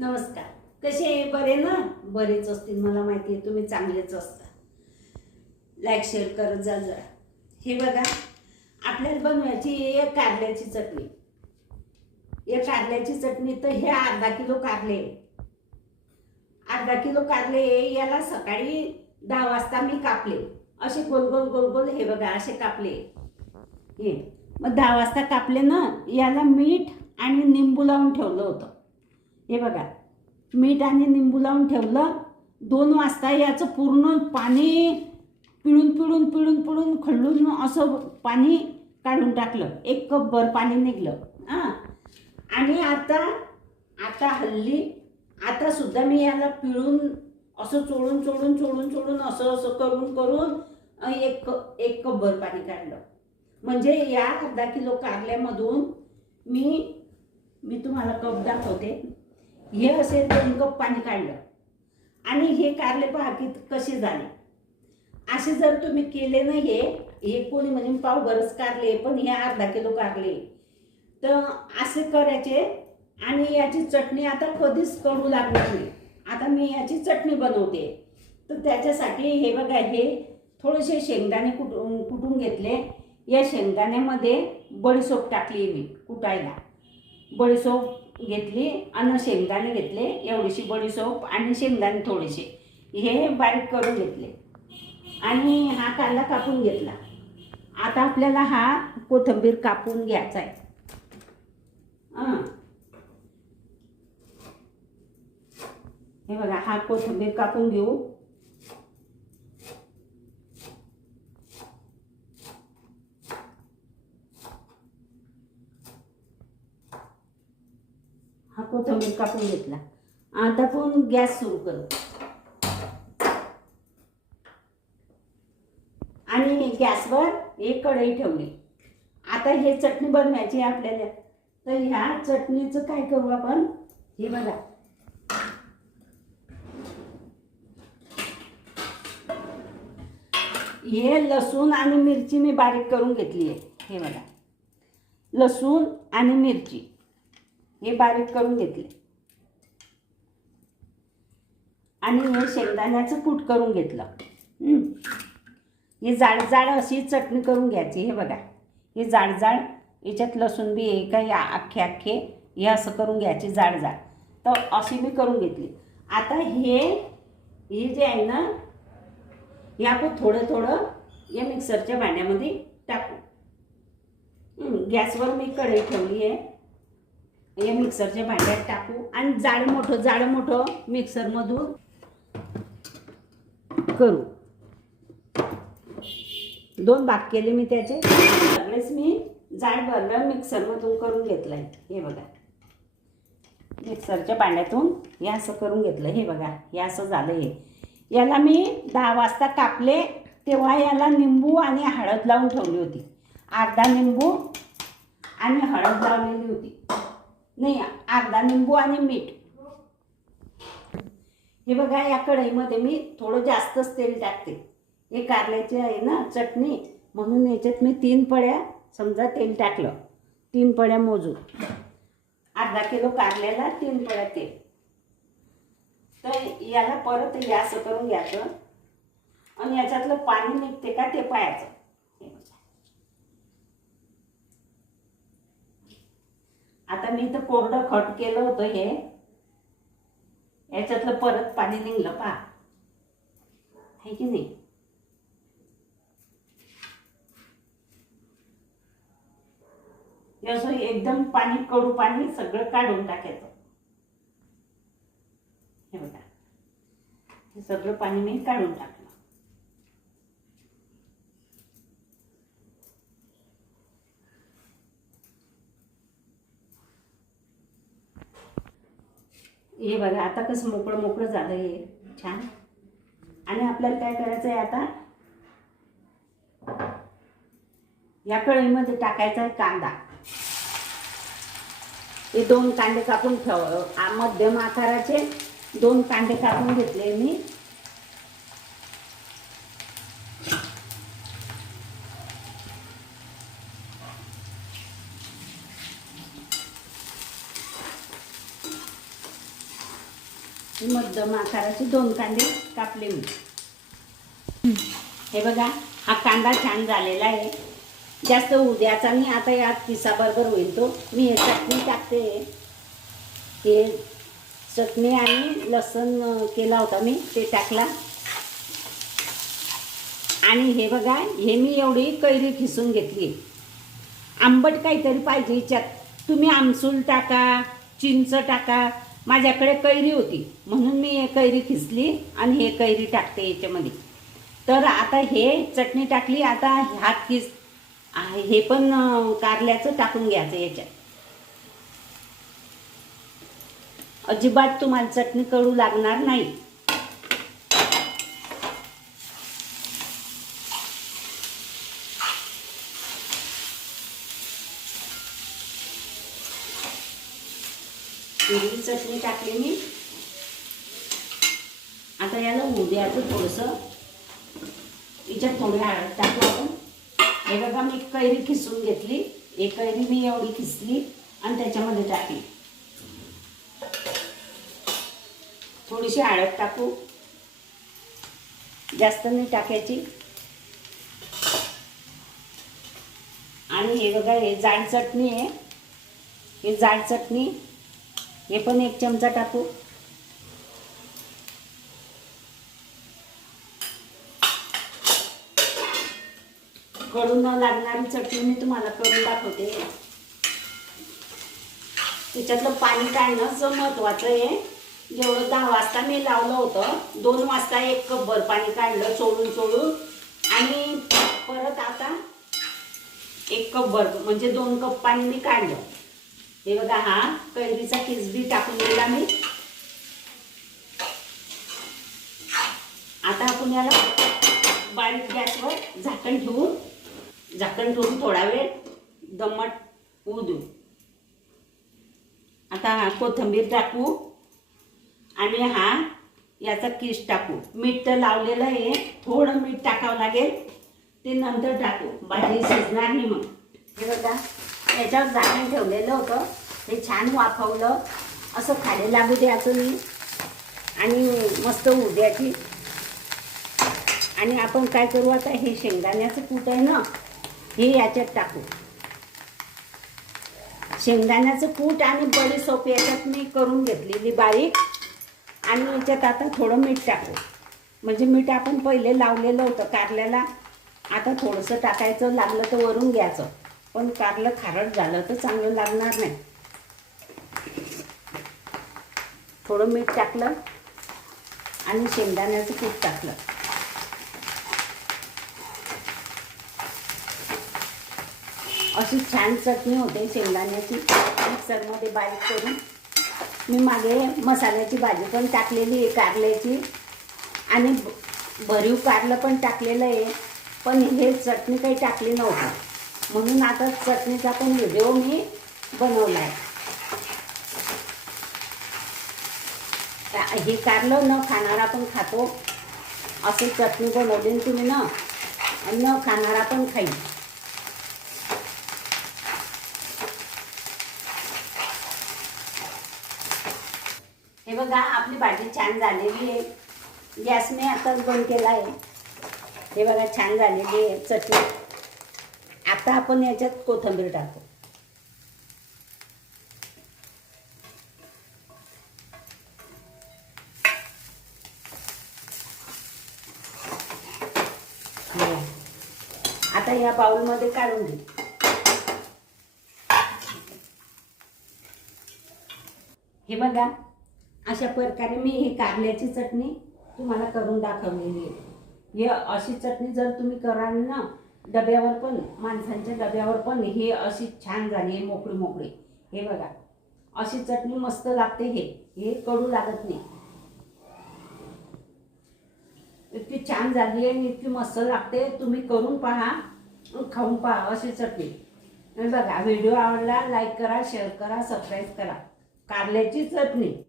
नमस्कार. कसे बरे ना? बरेच असतील, मला माहिती आहे तुम्ही चांगलेच असता. लाईक शेअर करत जा जरा. हे बघा, आपल्याला बनवायची एक कारल्याची चटणी. या कारल्याची चटणी तर हे अर्धा किलो कारले. अर्धा किलो कारले याला सकाळी 10 वाजता मी कापले. असे गोल गोल गोल गोल हे बघा असे कापले. हे मग 10 वाजता कापले ना, याला मीठ आणि निंबू लावून ठेवलं होतं. हे बघा, मीठ आणि निंबू लावून ठेवलं. 2 वाजता याचं पूर्ण पाणी पिळून पिळून पिळून पिळून खळून असं पाणी काढून टाकलं. 1 कप भर पाणी निघलं. आणि आता हल्ली आता सुद्धा मी याला पिळून असं चोळून चोळून चोळून चोळून असं असं करून करून एक कप भर पाणी काढलं. म्हणजे या अर्धा किलो कारल्यामधून मी तुम्हाला कप दाखवते. हे असे 2 कप पाणी काढलं. आणि हे कारले पहा की कसे झाले. असे जर तुम्ही केले ना, हे कोणी म्हणजे पावभरच कारले, पण हे अर्धा किलो कारले, तर असे करायचे. आणि याची चटणी आता कधीच कडू लागणार नाही. आता मी याची चटणी बनवते. तर त्याच्यासाठी हे बघा, हे थोडेसे शेंगदाणे कुटून घेतले. या शेंगदाण्यामध्ये बडीशोप टाकली मी कुटायला. बडीशोप घेतली आणि शेंगदाणे घेतले. एवढीशी बडीशोप आणि शेंगदाणे थोडेसे हे बारीक करून घेतले. आणि हा कांदा कापून घेतला. आता आपल्याला हा कोथिंबीर कापून घ्यायचा आहे. हे बघा, हा कोथिंबीर कापून घेऊ. हा कोथिंबीर कापून घेतला. आता आपण गॅस सुरू करू. आणि गॅसवर एक कढई ठेवली. आता हे चटणी बनवायची आपल्याला. तर ह्या चटणीचं काय करू आपण, हे बघा, हे लसूण आणि मिरची मी बारीक करून घेतली आहे. हे बघा, लसूण आणि मिरची हे बारीक करून घेतले. आणि हे शेंगदाण्याचं कूट करून घेतलं. हे जाड जाड अशी चटणी करून घ्यायची. हे बघा, हे जाड जाड, याच्यात लसूण बी आहे का, या अख्खे हे असं करून घ्यायचे जाड जाड. तर अशी मी करून घेतली. आता हे जे आहे ना, हे आपण थोडं थोडं या मिक्सरच्या भांड्यामध्ये टाकू. गॅसवर मी कढई ठेवली आहे. या मिक्सरच्या भांड्यात टाकू आणि जाड मोठं मिक्सरमधून करू. 2 भाग केले मी त्याचे. सगळेच मी जाड भरलं मिक्सरमधून करून घेतलं आहे. हे बघा, मिक्सरच्या भांड्यातून हे असं करून घेतलं. हे बघा, हे असं झालं. हे याला मी 10 वाजता कापले, तेव्हा याला निंबू आणि हळद लावून ठेवली होती. अर्धा निंबू आणि हळद लावलेली होती. नाही, अर्धा निंबू आणि मीठ. हे बघा, या कढईमध्ये मी थोडं जास्तच तेल टाकते. हे कारल्याची आहे ना चटणी, म्हणून याच्यात मी 3 पळ्या समजा तेल टाकलं. 3 पळ्या मोजून, अर्धा किलो कारल्याला 3 पळ्या तेल. तर याला परत हे असं करून घ्यायचं. आणि याच्यातलं पाणी निघते का ते पाहायचं. आता मी तर कोरडं खट केलं होतं. हे याच्यातलं परत पाणी निघलं पहा, आहे की नाही. असं एकदम पाणी, कडू पाणी सगळं काढून टाकायचं. हे बघा, हे सगळं पाणी मी काढून टाकलं. हे बघा, आता कसं मोकळं मोकळं झालं हे छान. आणि आपल्याला काय करायचं आहे, आता या कढईमध्ये टाकायचा आहे कांदा. हे 2 कांदे कापून मध्यम आकाराचे 2 कांदे कापून घेतले मी. मध्यम आकाराचे 2 कांदे कापले मी. हे बघा, हा कांदा छान झालेला आहे. जास्त उद्याचा मी आता यात किसाबरोबर होईल तो. मी हे चटणी टाकते. हे चटणी आणि लसूण केला होता मी, ते टाकला. आणि हे बघा, हे मी एवढी कैरी खिसून घेतली. आंबट काहीतरी पाहिजे याच्यात. तुम्ही आमसूल टाका, चिंच टाका. माझ्याकडे कैरी होती म्हणून मी हे कैरी खिसली आणि हे कैरी टाकते याच्यामध्ये. तर आता हे चटणी टाकली. आता हात किस हे पण कारल्याचं टाकून घ्यायचं याच्यात. अजिबात तुम्हाला चटणी कडू लागणार नाही. हिरवी चटणी टाकली मी. आता याला होऊ द्यायचं थोडंसं. याच्यात थोडी हळद टाकू आपण. हे बघा, मी कैरी खिसून घेतली. एक कैरी मी एवढी खिसली आणि त्याच्यामध्ये टाकली. थोडीशी हळद टाकू, जास्त नाही टाकायची. आणि हे बघा, हे जाड चटणी आहे. हे जाड चटणी, हे पण 1 चमचा टाकू. कडू न लागणारी चटणी मी तुम्हाला करून दाखवते. त्याच्यातलं पाणी काढणं महत्वाचं आहे. जेवढं 10 वाजता मी लावलं होतं, 2 वाजता 1 कप भर पाणी काढलं सोडून आणि परत आता 1 कप भर म्हणजे 2 कप पाणी मी काढलं. हे बघा, हा कैरीचा किस बी टाकून दिला मी. आता आपण याला बारीक गॅसवर झाकण ठेवून थोडा वेळ दमट होऊ देऊ. आता कोथिंबीर टाकू आणि याचा किस टाकू. मीठ तर लावलेलं आहे, थोडं मीठ टाकावं लागेल, ते नंतर टाकू. भाजी शिजणार नाही मग. हे बघा, याच्यावर झाकण ठेवलेलं होतं. हे छान वाफवलं. असं खाली लागू द्यायचं मी आणि मस्त होऊ द्यायची. आणि आपण काय करू आता, हे शेंगदाण्याचं कूट आहे ना, हे याच्यात टाकू. शेंगदाण्याचं कूट आणि बडीशेप याच्यात मी करून घेतलेली बारीक. आणि याच्यात आता थोडं मीठ टाकू. म्हणजे मीठ आपण पहिले लावलेलं होतं कारल्याला. आता थोडंसं टाकायचं, लागलं तर वरून घ्यायचं. पण कारलं खारट झालं तर चांगलं लागणार नाही. थोडं मीठ टाकलं आणि शेंगदाण्याचं कूट टाकलं. अशी छान चटणी होते शेंगदाण्याची, मिक्सरमध्ये बारीक करून. मी मागे मसाल्याची भाजी पण टाकलेली आहे कारल्याची आणि भरीव कारलं पण टाकलेलं आहे. पण हे चटणी काही टाकली नव्हती म्हणून आता चटणीचा पण व्हिडिओ मी बनवला आहे. हे कारलं न खाणारा पण खातो. अशी चटणी बनवली तुम्ही न खाणारा पण खाईल. हे बघा, आपली भाजी छान झालेली आहे. गॅस मी आताच बंद केला आहे. हे बघा, छान झालेली आहे चटणी. आता आपण याच्यात कोथिंबीर टाकू. आता या बाउलमध्ये काढून घेऊ. हे बघा, अशा प्रकारे मी ही कारल्याची चटणी तुम्हाला करून दाखवलेली आहे. हे अशी चटणी जर तुम्ही कराल ना, डब्यावर पण, माणसांच्या डब्यावर पण ही अशी छान झाली आहे, मोकळी. हे बघा, अशी चटणी मस्त लागते. हे कडू लागत नाही. इतकी छान झाली आहे आणि इतकी मस्त लागते. तुम्ही करून पहा, खाऊन पहा अशी चटणी. बघा, व्हिडिओ आवडला लाईक करा, शेअर करा, सबस्क्राईब करा. कारल्याची चटणी.